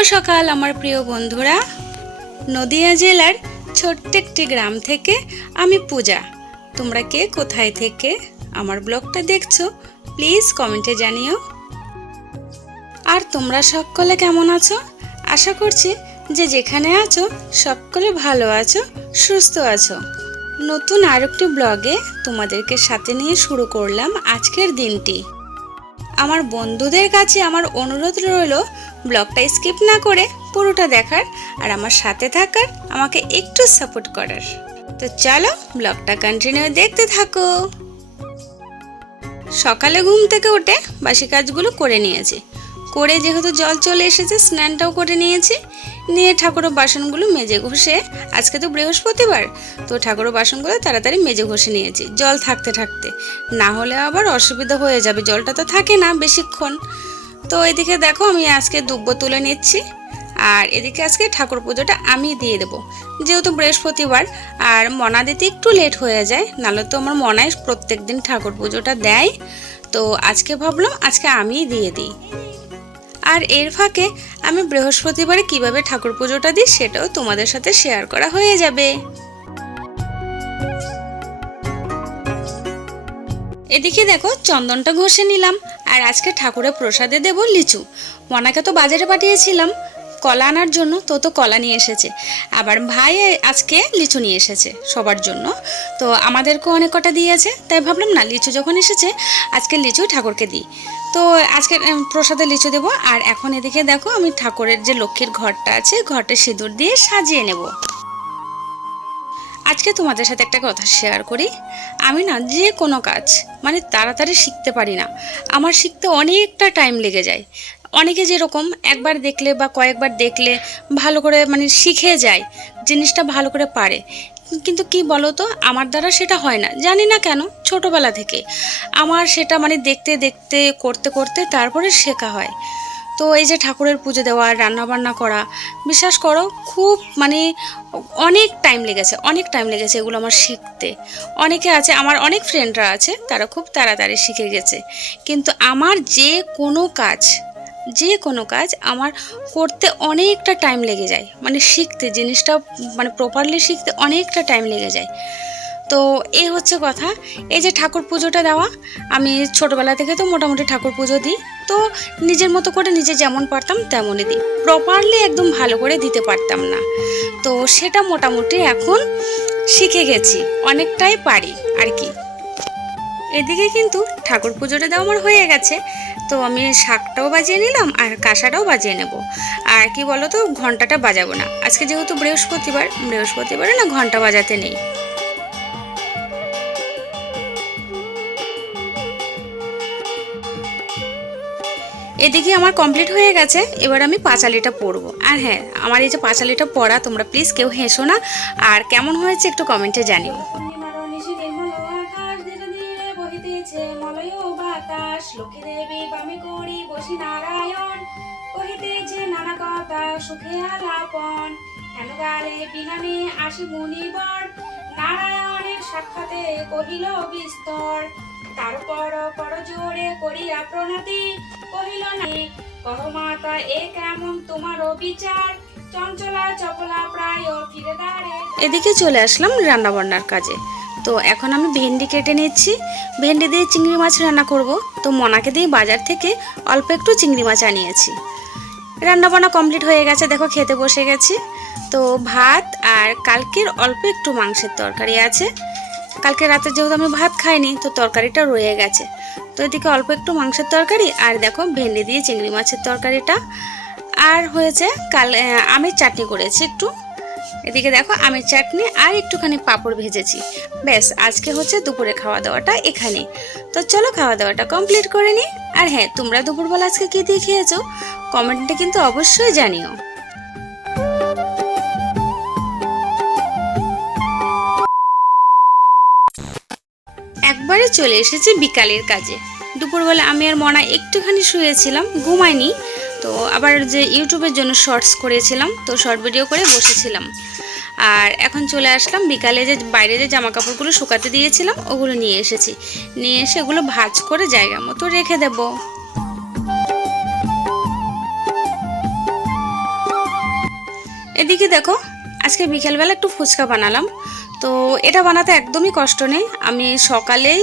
সকাল, আমার প্রিয় বন্ধুরা। নদিয়া জেলার ছোট্ট একটি গ্রাম থেকে আমি পূজা। তোমরা কে, কোথায় থেকে আমার ব্লগটা দেখছ, প্লিজ কমেন্টে জানিও। আর তোমরা সকলে কেমন আছো? আশা করছি যে যেখানে আছো, সকলে ভালো আছো, সুস্থ আছো। নতুন আরেকটি ব্লগে তোমাদেরকে সাথে নিয়ে শুরু করলাম আজকের দিনটি। আমার বন্ধুদের কাছে আমার অনুরোধ রইল ব্লগটা স্কিপ না করে পুরোটা দেখার আর আমার সাথে থাকার, আমাকে একটু সাপোর্ট করার। তো চলো ব্লগটা কন্টিনিউ দেখতে থাকো। সকালে ঘুম থেকে উঠে বাসি কাজগুলো করে নিয়েছি। করে যেহেতু জল চলে এসেছে, স্নানটাও করে নিয়েছি। নিয়ে ঠাকুরের বাসনগুলো মেজে ঘষে, আজকে তো বৃহস্পতিবার, তো ঠাকুরের বাসনগুলো তাড়াতাড়ি মেজে ঘষে নিয়েছি, জল থাকতে থাকতে। না হলে আবার অসুবিধা হয়ে যাবে, জলটা তো থাকে না বেশিক্ষণ। তো এদিকে দেখো আমি আজকে দুব্ব তুলে নিচ্ছি, আর এদিকে আজকে ঠাকুর পুজোটা আমি দিয়ে দেবো। যেহেতু বৃহস্পতিবার, আর মনা দিতে একটু লেট হয়ে যায়, নাহলে তো আমার মনায় প্রত্যেক দিন ঠাকুর পুজোটা দেয়। তো আজকে ভাবলাম আজকে আমিই দিয়ে দিই। আর এর ফাঁকে আমি বৃহস্পতিবারে কীভাবে ঠাকুর পুজোটা দিই সেটাও তোমাদের সাথে শেয়ার করা হয়ে যাবে। এদিকে দেখো, চন্দনটা ঘষে নিলাম আর আজকে ঠাকুরের প্রসাদে দেব লিচু। মনাকে তো বাজারে পাঠিয়েছিলাম, কলা আনার জন্য, তো তো কলা নিয়ে এসেছে। আবার ভাই আজকে লিচু নিয়ে এসেছে সবার জন্য। তো আমাদেরকেও অনেক কটা দিয়েছে, তাই ভাবলাম না, লিচু যখন এসেছে, আজকে লিচু ঠাকুরকে দিই। তো আজকে প্রসাদে লিচু দেবো। আর এখন এদিকে দেখো, আমি ঠাকুরের যে লক্ষ্মীর ঘরটা আছে, ঘরটা সিঁদুর দিয়ে সাজিয়ে নেব। আজকে তোমাদের সাথে একটা কথা শেয়ার করি। আমি না যে কোনো কাজ মানে তাড়াতাড়ি শিখতে পারি না। আমার শিখতে অনেকটা টাইম লেগে যায়। অনেকে যেরকম, একবার দেখলে বা কয়েকবার দেখলে ভালো করে মানে শিখে যায়, জিনিসটা ভালো করে পারে। কিন্তু কি বলো তো আমার দ্বারা সেটা হয় না। জানি না কেন, ছোটোবেলা থেকে। আমার সেটা মানে দেখতে দেখতে, করতে করতে তারপরে শেখা হয়। তো এই যে ঠাকুরের পুজো দেওয়া রান্না বান্না করা, বিশ্বাস করো, খুব মানে অনেক টাইম লেগেছে, অনেক টাইম লেগেছে এগুলো আমার শিখতে। অনেকে আছে, আমার অনেক ফ্রেন্ডরা আছে, তারা খুব তাড়াতাড়ি শিখে গেছে। কিন্তু আমার যে কোনো কাজ যে কোনো কাজ আমার করতে অনেকটা টাইম লেগে যায়। মানে শিখতে, জিনিসটা মানে প্রপারলি শিখতে অনেকটা টাইম লেগে যায়। তো এই হচ্ছে কথা। এই যে ঠাকুর পুজোটা দেওয়া, আমি ছোটোবেলা থেকে তো মোটামুটি ঠাকুর পুজো দিই। তো নিজের মতো করে নিজে যেমন পারতাম তেমনই দিই। প্রপারলি একদম ভালো করে দিতে পারতাম না। তো সেটা মোটামুটি এখন শিখে গেছি। অনেকটাই পারি আর কি। এদিকে কিন্তু ঠাকুর পুজোটা দেওয়া আমার হয়ে গেছে। তো আমি শাকটাও বাজিয়ে নিলাম আর কাঁসাটাও বাজিয়ে নেব। আর কি বলো তো ঘন্টাটা বাজাবো না। আজকে যেহেতু বৃহস্পতিবার, বৃহস্পতিবারে না ঘণ্টা বাজাতে নেই। এদিকে আমার কমপ্লিট হয়ে গেছে, এবার আমি পাঁচালিটা পরবো আর হ্যাঁ আমার এই যে পাঁচালিটা পড়া, তোমরা প্লিজ কেউ হেসো না। আর কেমন হয়েছে একটু কমেন্টে জানিও। বাতাস লক্ষ্মী দেবী বামে করি বসি নারায়ণ। কহিতেছে নানা কথা সুখে আলাপন হেন গালে বিনানে আসি মুনিবর? নারায়ণের সাক্ষাতে কহিল বিস্তর। তারপর কর জোরে করিয়া প্রণতি, কহিল না কহ মাতা এ কেমন তোমার বিচার এদিকে চলে আসলাম রান্না বান্নার কাজে। তো এখন আমি ভেন্ডি কেটে নিচ্ছি। ভেন্ডি দিয়ে চিংড়ি মাছ রান্না করব। তো মনাকে দিয়ে বাজার থেকে অল্প একটু চিংড়ি মাছ আনিয়েছি। রান্না বান্না কমপ্লিট হয়ে গেছে, দেখো খেতে বসে গেছি। তো ভাত আর কালকের অল্প একটু মাংসের তরকারি আছে। কালকে রাতে যেহেতু আমি ভাত খাইনি, তো তরকারিটা রয়ে গেছে। তো এদিকে অল্প একটু মাংসের তরকারি আর দেখো ভেন্ডি দিয়ে চিংড়ি মাছের তরকারিটা। আর হয়েছে কাল আমের চাটনি করেছি একটু। এদিকে দেখো আমের চাটনি আর একটুখানি পাঁপড় ভেজেছি। ব্যাস, আজকে হচ্ছে দুপুরে খাওয়া দাওয়াটা এখানে। তো চলো খাওয়া দাওয়াটা কমপ্লিট করে নিই। আর হ্যাঁ তোমরা দুপুরবেলা আজকে কী দিয়ে খেয়েছো? কমেন্টে কিন্তু অবশ্যই জানিও। একবারে চলে এসেছে বিকালের কাজে। দুপুরবেলা আমি আর মনা একটুখানি শুয়েছিলাম, ঘুমাইনি। তো আবার যে ইউটিউবের জন্য শর্টস করেছিলাম, তো শর্ট ভিডিও করে বসেছিলাম। আর এখন চলে আসলাম, বিকালে যে বাইরে যে জামা কাপড়গুলো শুকাতে দিয়েছিলাম, ওগুলো নিয়ে এসেছি। নিয়ে এসে ওগুলো ভাজ করে জায়গা মতো রেখে দেবো। এদিকে দেখো আজকে বিকেলবেলা একটু ফুচকা বানালাম। তো এটা বানাতে একদমই কষ্ট নেই। আমি সকালেই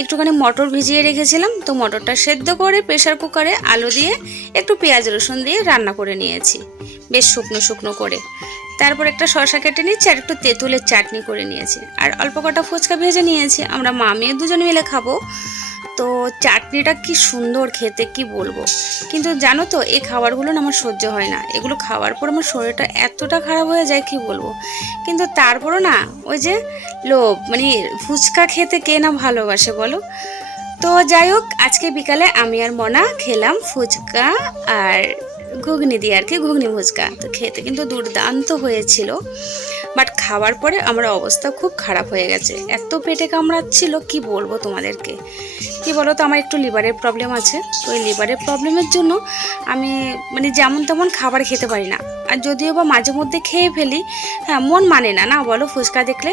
একটুখানি মটর ভিজিয়ে রেখেছিলাম। তো মটরটা সেদ্ধ করে প্রেশার কুকারে আলু দিয়ে একটু পেঁয়াজ রসুন দিয়ে রান্না করে নিয়েছি। বেশ শুকনো শুকনো করে। তারপর একটা শসা কেটে নিয়েছি আর একটু তেঁতুলের চাটনি করে নিয়েছি। আর অল্প কটা ফুচকা ভেজে নিয়েছি। আমরা মা মেয়ে দুজনে মিলে খাব। তো চাটনিটা কি সুন্দর খেতে, কি বলব? কিন্তু জানো তো, এই খাবারগুলো না আমার সহ্য হয় না। এগুলো খাওয়ার পর আমার শরীরটা এতটা খারাপ হয়ে যায়, কি বলব? কিন্তু তারপরও না, ওই যে লোভ মানে ফুচকা খেতে কে না ভালোবাসে বলো? তো যাই হোক, আজকে বিকালে আমি আর মনা খেলাম ফুচকা আর ঘুগনি দিয়ে আর কি, ঘুগনি ফুচকা। তো খেতে কিন্তু দুর্দান্ত হয়েছিল। বাট খাওয়ার পরে আমার অবস্থা খুব খারাপ হয়ে গেছে। এত পেটে কামড়াচ্ছিল, কি বলব তোমাদেরকে? কি বলো তো আমার একটু লিভারের প্রবলেম আছে। তো ওই লিভারের প্রবলেমের জন্য আমি মানে যেমন তেমন খাবার খেতে পারি না। আর যদিও বা মাঝে মধ্যে খেয়ে ফেলি হ্যাঁ মন মানে না না বলো, ফুচকা দেখলে।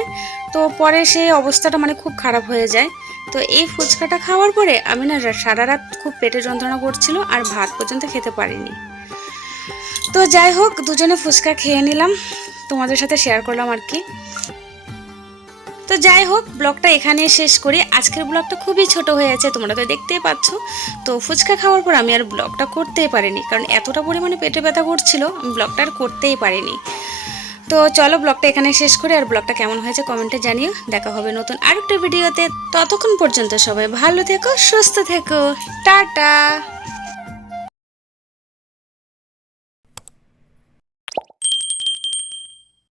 তো পরে সেই অবস্থাটা মানে খুব খারাপ হয়ে যায়। তো এই ফুচকাটা খাওয়ার পরে আমি না সারা রাত খুব পেটে যন্ত্রণা করছিল আর ভাত পর্যন্ত খেতে পারিনি। তো যাই হোক, দুজনে ফুচকা খেয়ে নিলাম। তোমাদের সাথে শেয়ার করলাম আর কি। তো যাই হোক ব্লগটা এখানে শেষ করি। আজকের ব্লগটা খুবই ছোট হয়ে আছে, তোমরা তো দেখতেই পাচ্ছ। তো ফুচকা খাওয়ার পর আমি আর ব্লগটা করতেই পারিনি, কারণ এতটা পরিমাণে পেটে ব্যথা করছিল, আমি ব্লগটা আর করতেই পারিনি। তো চলো ব্লগটা এখানে শেষ করি, আর ব্লগটা কেমন হয়েছে কমেন্টে জানিও। দেখা হবে নতুন আরেকটা ভিডিওতে। ততক্ষণ পর্যন্ত সবাই ভালো থেকো, সুস্থ থেকো। টাটা!